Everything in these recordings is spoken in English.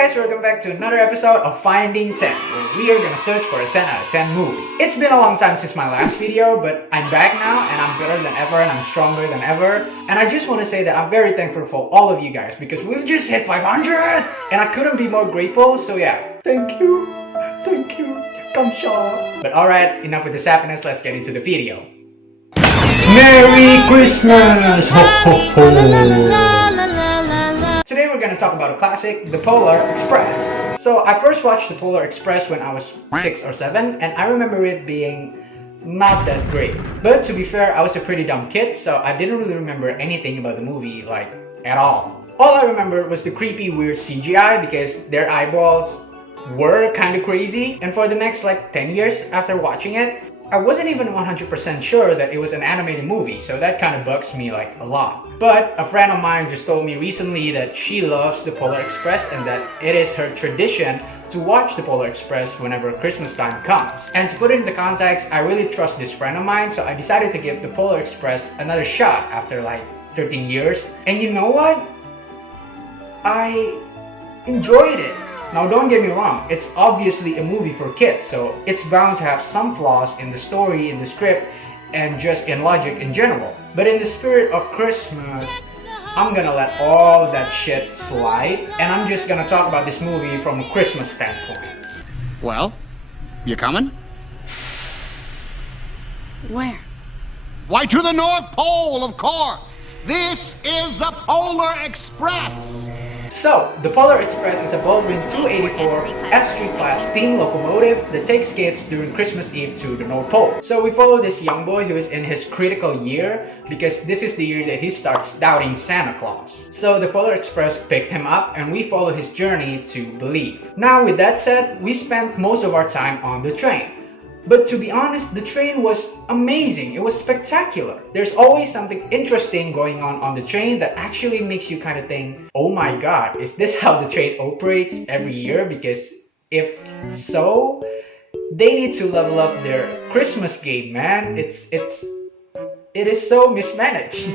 guys, welcome back to another episode of Finding 10, where we are gonna search for a 10 out of 10 movie. It's been a long time since my last video, but I'm back now and I'm better than ever and I'm stronger than ever. And I just want to say that I'm very thankful for all of you guys because we just hit 500 and I couldn't be more grateful, so yeah. Thank you. Kamsha. But alright, enough with this happiness, let's get into the video. Merry Christmas! Ho ho ho! Today we're gonna talk about a classic, The Polar Express. So I first watched The Polar Express when I was 6 or 7 and I remember it being not that great. But to be fair, I was a pretty dumb kid, so I didn't really remember anything about the movie, like, at all. All I remember was the creepy weird CGI because their eyeballs were kind of crazy, and for the next like 10 years after watching it, I wasn't even 100% sure that it was an animated movie, so that kind of bugs me like a lot. But a friend of mine just told me recently that she loves The Polar Express and that it is her tradition to watch The Polar Express whenever Christmas time comes. And to put it into context, I really trust this friend of mine, so I decided to give The Polar Express another shot after like 13 years. And you know what? I enjoyed it. Now don't get me wrong, it's obviously a movie for kids, so it's bound to have some flaws in the story, in the script, and just in logic in general. But in the spirit of Christmas, I'm gonna let all that shit slide, and I'm just gonna talk about this movie from a Christmas standpoint. Well, you coming? Where? Why, to the North Pole, of course! This is the Polar Express! So, the Polar Express is a Baldwin 284 F-Street class steam locomotive that takes kids during Christmas Eve to the North Pole. So we follow this young boy who is in his critical year because this is the year that he starts doubting Santa Claus. So the Polar Express picked him up and we follow his journey to believe. Now with that said, we spent most of our time on the train. But to be honest, the train was amazing. It was spectacular. There's always something interesting going on the train that actually makes you kind of think, oh my god, is this how the train operates every year? Because if so, they need to level up their Christmas game, man. It is so mismanaged.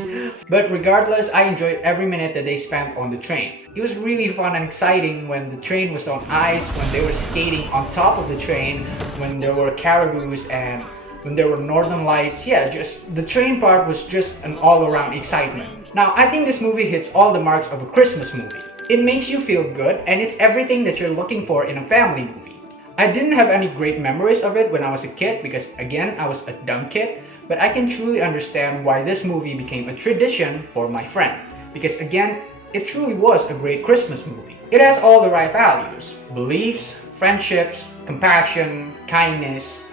But regardless, I enjoyed every minute that they spent on the train. It was really fun and exciting when the train was on ice, when they were skating on top of the train, when there were caribous and when there were northern lights. Yeah, just the train part was just an all-around excitement. Now, I think this movie hits all the marks of a Christmas movie. It makes you feel good and it's everything that you're looking for in a family movie. I didn't have any great memories of it when I was a kid because again, I was a dumb kid. But I can truly understand why this movie became a tradition for my friend. Because again, it truly was a great Christmas movie. It has all the right values: beliefs, friendships, compassion, kindness,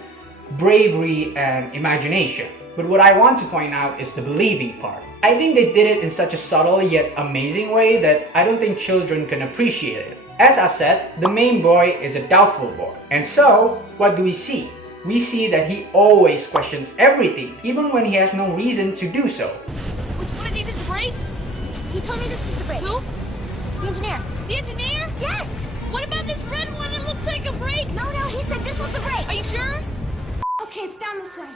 bravery, and imagination. But what I want to point out is the believing part. I think they did it in such a subtle yet amazing way that I don't think children can appreciate it. As I've said, the main boy is a doubtful boy. And so, what do we see? We see that he always questions everything, even when he has no reason to do so. Which one of these is the brake? He told me this was the brake. Who? The engineer. The engineer? Yes! What about this red one? It looks like a brake. No, he said this was the brake. Are you sure? Okay, it's down this way.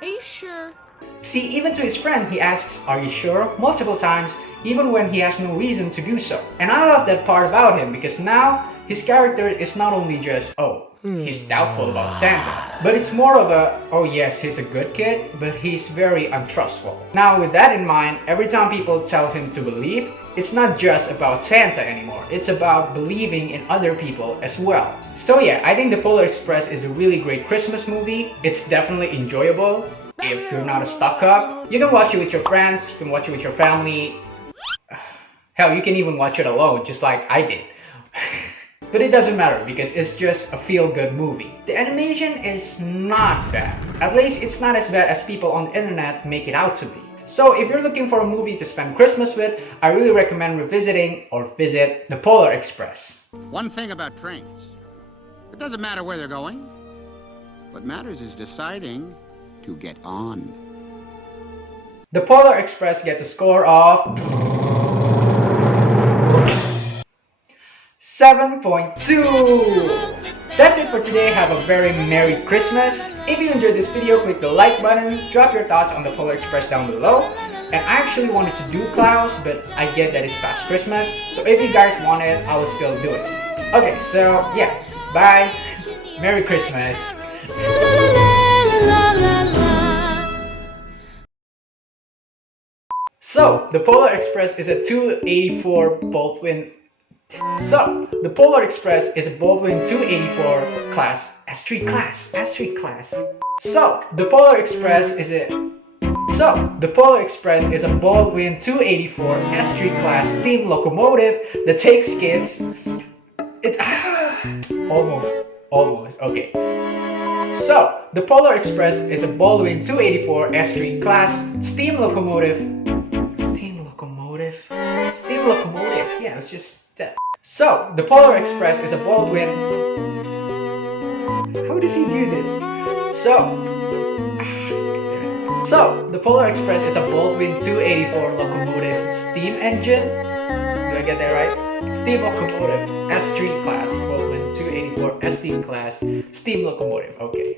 Are you sure? See, even to his friend he asks, "Are you sure?" multiple times, even when he has no reason to do so. And I love that part about him because now his character is not only just, oh, he's doubtful about Santa, but it's more of a, oh yes, he's a good kid, but he's very untrustful. Now with that in mind, every time people tell him to believe, it's not just about Santa anymore, it's about believing in other people as well. So yeah, I think The Polar Express is a really great Christmas movie. It's definitely enjoyable. If you're not a stuck-up, you can watch it with your friends, you can watch it with your family. Hell, you can even watch it alone, just like I did. But it doesn't matter because it's just a feel-good movie. The animation is not bad. At least it's not as bad as people on the internet make it out to be. So if you're looking for a movie to spend Christmas with, I really recommend revisiting or visit The Polar Express. One thing about trains, it doesn't matter where they're going. What matters is deciding to get on. The Polar Express gets a score of 7.2. That's it for today. Have a very Merry Christmas. If you enjoyed this video, click the like button, drop your thoughts on The Polar Express down below. And I actually wanted to do Klaus, but I get that it's past Christmas. So if you guys want it, I will still do it. Okay, so yeah, bye. Merry Christmas. So, the Polar Express is a 284 Baldwin. So, the Polar Express is a Baldwin 284 class, S3 class, S3 class. So, the Polar Express is a Baldwin 284 S3 class steam locomotive that takes kids. Almost, okay. So, the Polar Express is a Baldwin 284 S3 class steam locomotive. Steam locomotive, yeah, it's just that. So, the Polar Express is a Baldwin. How does he do this? So, the Polar Express is a Baldwin 284 locomotive steam engine. Do I get that right? Steam locomotive S3 class, Baldwin 284 S steam class, steam locomotive, okay.